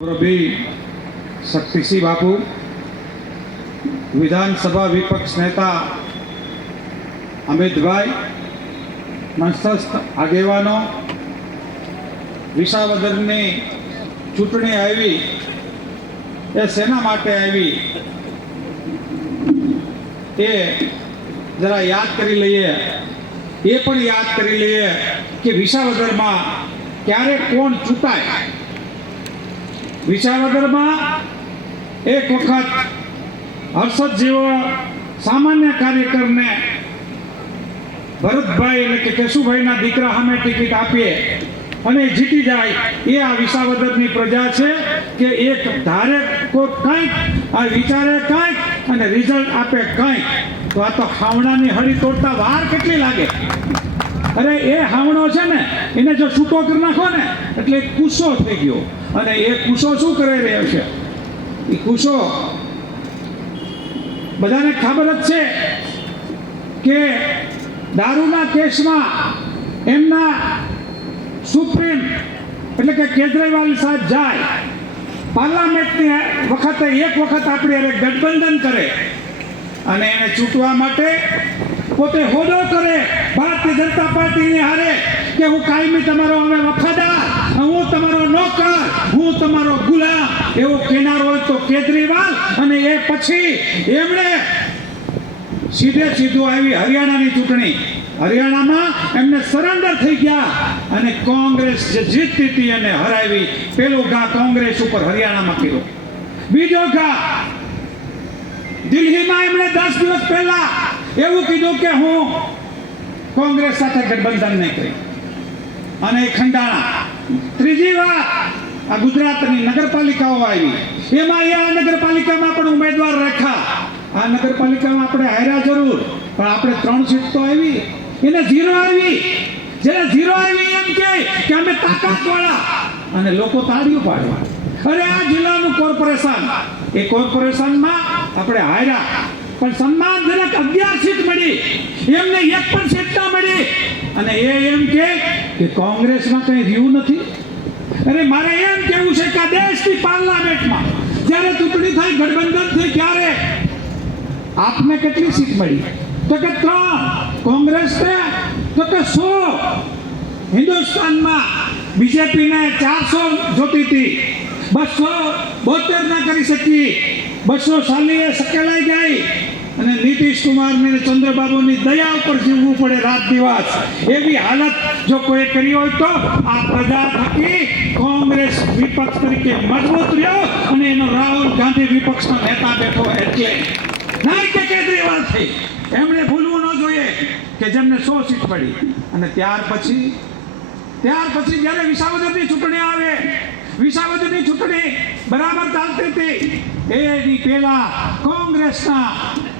भी शक्तिसिंह बापू विधानसभा विपक्ष नेता अमित भाई मंचस्थ આગેવાનો વિસાવદરની ચૂંટણી આવી એ શેના માટે આવી એ જરા યાદ કરી લઈએ। એ પણ યાદ કરી લઈએ કે વિસાવદરમાં ક્યારે કોણ ચૂંટાય। વિસાવદરમાં એક વખત હર્ષદ જેવો સામાન્ય કાર્યકરને ભરતભાઈ એટલે કે કેશુભાઈના દીકરા સામે ટિકિટ આપીએ અને જીતી જાય એ આ વિસાવદરની પ્રજા છે કે એક ધારે કોઈ કંઈક આ વિચારે કંઈક અને રિઝલ્ટ આપે કંઈક। તો આ તો હાવણાની હળી તોડતા વાર કેટલી લાગે। અરે એ હાવણો છે ને એને જો છૂટો કરી નાખો ને એટલે કુસો થઈ ગયો। અને એ કુસો શું કરી રહ્યો છે? એ કુસો બધાને ખબર જ છે કે દારૂના કેસમાં એમના સુપ્રીમ એટલે કે કેજરીવાલ સાહેબ જાય પાર્લામેન્ટની વખતે એક વખત આપણે એને ગઠબંધન કરે અને એને ચૂંટવા માટે પોતે હોદો કરે ભારતીય જનતા પાર્ટીને હારે કે હું કાયમી તમારો હવે વફાદાર, હું તમારો નોકર, હું તમારો ગુલામ એવો કેનાર હોય તો કેજરીવાલ। અને એ પછી એમણે સીધું આવી હરિયાણાની ચૂંટણી, હરિયાણામાં એમને સરેન્ડર થઈ ગયા અને કોંગ્રેસ જે જીતતી હતી અને હરાવી। પેલો ઘા કોંગ્રેસ ઉપર હરિયાણામાં કર્યો, બીજો ઘા દિલ્હીમાં એમણે 10 દિવસ પહેલા એવું કીધું કે હું કોંગ્રેસ સાથે ગઠબંધન નહીં કરી અને ખંડાણા। ત્રીજી વાર આ ગુજરાતની નગરપાલિકાઓ આવી, એમાં આ નગરપાલિકામાં પણ ઉમેદવાર રાખ્યા। આ નગરપાલિકામાં આપણે હાર્યા જરૂર પણ આપણે 3 સીટ તો આવી, એને 0 આવી। જેને 0 આવી એમ કે અમે તાકાતવાળા અને લોકો તાળીઓ પાડવા। અરે આ જિલ્લાનું કોર્પોરેશન, એ કોર્પોરેશનમાં આપણે હાર્યા પણ સન્માનજનક 11 સીટ મળી, એમને એક પણ સીટ ના મળી અને એ એમ કે કોંગ્રેસમાં કંઈ રહ્યું નથી। અરે મારે એમ કેવું છે કે દેશની પાર્લામેન્ટમાં જ્યારે ચૂંટણી થઈ ગઠબંધન થઈ ત્યારે આપને કેટલી સીટ મળી? તો કે 3, કોંગ્રેસને તો કે 100। હિન્દુસ્તાનમાં બીજેપીને 400 જોતી હતી, 272 ના કરી શકી, 240 સકેલાઈ ગઈ અને નીતિશ કુમારની ચંદ્રબાબુની દયા ઉપર જીવવું પડે રાત દિવસ। એવી હાલત જો કોઈ કરી હોય તો આ પ્રજા થકી કોંગ્રેસ વિપક્ષ તરીકે મજબૂત રહ્યો અને એનો રાહુલ ગાંધી વિપક્ષનો નેતા બેઠો એટલે નહીં કે કેજરીવાલ થઈ। એમણે ભૂલવું ન જોઈએ કે જેમને 100 સીટ પડી અને ત્યાર પછી જ્યારે વિસાવદરની ચૂંટણી આવે, વિસાવદરની ચૂંટણી બરાબર ચાલતી હતી એની પહેલા કોંગ્રેસના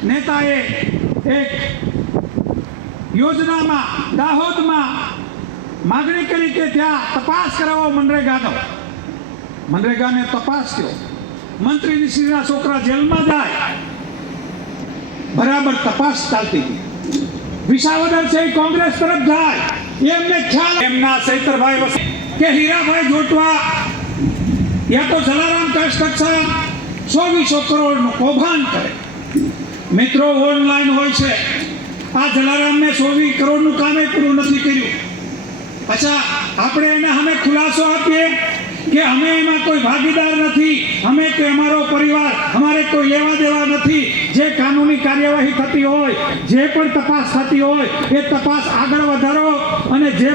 નેતાએ એક યોજનામાં દાહોદમાં માગણી કરી કે ત્યાં તપાસ કરાવો મનરેગાને તપાસ થયો, મંત્રીશ્રીના છોકરા જેલમાં જાય, બરાબર તપાસ ચાલતી હતી। વિસાવદર છે કોંગ્રેસ તરફ જાય, એમને ખ્યાલ એમના ચૈતરભાઈ વસે કે હીરાભાઈ જોટવા યા તો જલારામ કન્સ્ટ્રક્શન 100-200 કરોડનું કૌભાંડ કરે। મિત્રો ઓનલાઈન હોય છે, આ જલારામને 100-20 કરોડનું કામે પૂરું નથી કર્યું। અચ્છા, આપણે એને અમે ખુલાસો આપીએ કે અમે એમાં કોઈ ભાગીદાર નથી, અમે કે અમારો પરિવાર, અમારે કોઈ લેવા દેવા નથી। જે કાનૂની કાર્યવાહી થતી હોય, જે પણ તપાસ થતી હોય એ તપાસ આગળ વધારો અને જે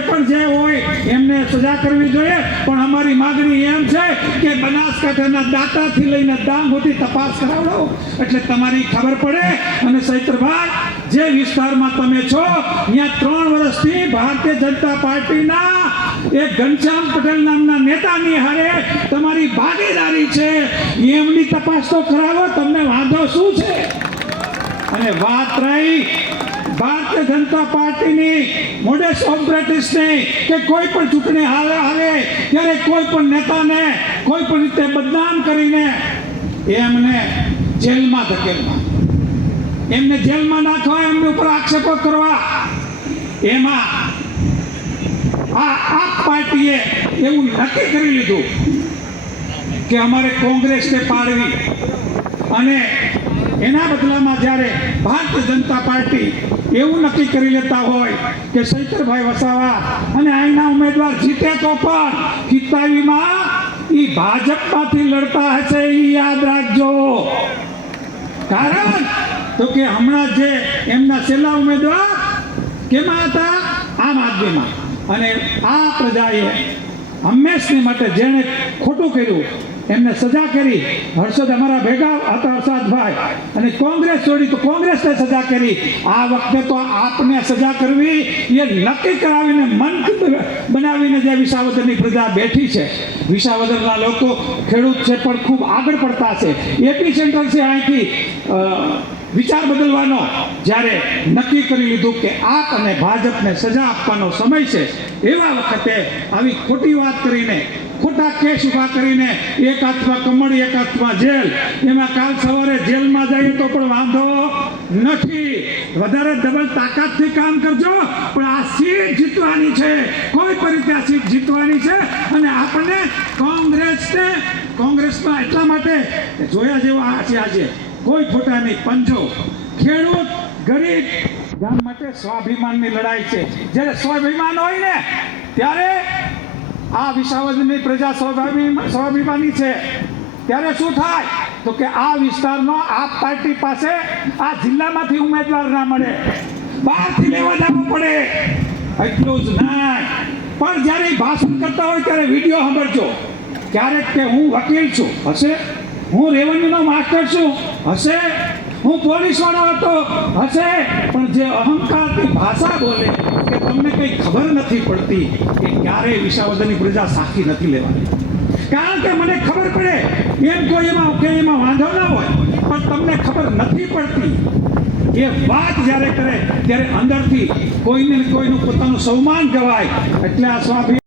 હોય એમને સજા કરવી જોઈએ। પણ અમારી માગણી એમ છે કે બનાસકાંઠાના દાતાથી લઈને ડાંગ સુધી તપાસ કરાવડાવો એટલે તમારી ખબર પડે। અને ચૈતરભાઈ, જે વિસ્તારમાં તમે છો ત્યાં 3 વર્ષથી ભારતીય જનતા પાર્ટીના એક ઘનશ્યામ પટેલ નામના નેતાની હારે તમારી ભાગીદારી છે, એમની તપાસ તો કરાવો, તમને વાંધો શું છે? અને વાત રહી ભારતીય જનતા પાર્ટીની મોડેસ ઓપરેટિવ્સની કે કોઈ પણ ચૂંટણી આવે ત્યારે કોઈ પણ નેતાને કોઈ પણ રીતે બદનામ કરીને એમને જેલમાં ધકેલવા, એમને જેલમાં નાખવા, એમની ઉપર આક્ષેપો કરવા, એમાં આ પાર્ટીએ એવું નક્કી કરી લીધું કે અમારે કોંગ્રેસને પાડવી, અને એના બદલામાં જ્યારે ભારતીય જનતા પાર્ટી એવું નક્કી કરી લેતા હોય કે શંકરભાઈ વસાવા અને અહીંના ઉમેદવાર જીતે તો પણ કિતાબીમાં એ ભાજપમાંથી લડતા હશે, એ યાદ રાખજો. કારણ તો કે હમણાં જે એમના છેલ્લા ઉમેદવાર કેમાં હતા? આમ આદમીમાં. અને આ પ્રજાએ હંમેશની માટે જેણે ખોટું કર્યું એમને સજા કરી. હર્ષદ અમારા ભેગા હતા, હર્ષદભાઈ, અને કોંગ્રેસ છોડી તો કોંગ્રેસને સજા કરી. આ વખતે તો આપને સજા કરવી એ નક્કી કરાવીને મન બનાવીને જે વિસાવદરની પ્રજા બેઠી છે. વિસાવદરના લોકો ખેડૂત છે પણ ખૂબ આગળ પડતા છે, એપી સેન્ટર છે. અહીંથી વિચાર બદલવાનો જ્યારે નક્કી કરી લીધું કે આપ અને ભાજપને સજા આપવાનો સમય છે, એવા વખતે આવી ખોટી વાત કરીને, ખોટા કેસ ઉભા કરીને, એક હાથમાં કમળ એક હાથમાં જેલ, એમાં કાલ સવારે જેલમાં જઈએ તો પણ વાંધો નથી. વધારે ડબલ તાકાતથી કામ કરજો, પણ આ સીટ જીતવાની છે, કોઈ પણ રીતે આ સીટ જીતવાની છે. અને આપણને કોંગ્રેસમાં એટલા માટે જોયા જેવા છે આજે કોઈ ખોટા નહીં. પંજો ખેડૂત ગરીબ ગામ માટે સ્વાભિમાનની લડાઈ છે. જ્યારે સ્વાભિમાન હોય ને ત્યારે આ વિસાવદરની પ્રજા સ્વાભિમાની છે. ત્યારે શું થાય તો કે આ વિસ્તારમાં આપ પાર્ટી પાસે આ જિલ્લામાંથી ઉમેદવાર ના મળે, બહારથી લેવા જવું પડે. એટલું જ નહીં, પણ જ્યારે ભાષણ કરતા હોય ત્યારે વિડીયો સાંભળજો. ક્યારેક કે હું વકીલ છું હશે, હું રેવન્યુનો માસ્ટર છું હશે, હું પોલીસવાળો હતો હશે, પણ જે અહંકારથી ભાષા બોલે કે તમને કંઈ ખબર નથી પડતી, એ ક્યારેય વિસાવદરની પ્રજા સાખી નથી લેવાની. કારણ કે મને ખબર પડે એમ કોઈ એમાં વાંધો ના હોય, પણ તમને ખબર નથી પડતી એ વાત જ્યારે કરે ત્યારે અંદરથી કોઈને કોઈનું પોતાનું સન્માન ગવાય. એટલે આ સ્વાભિમાન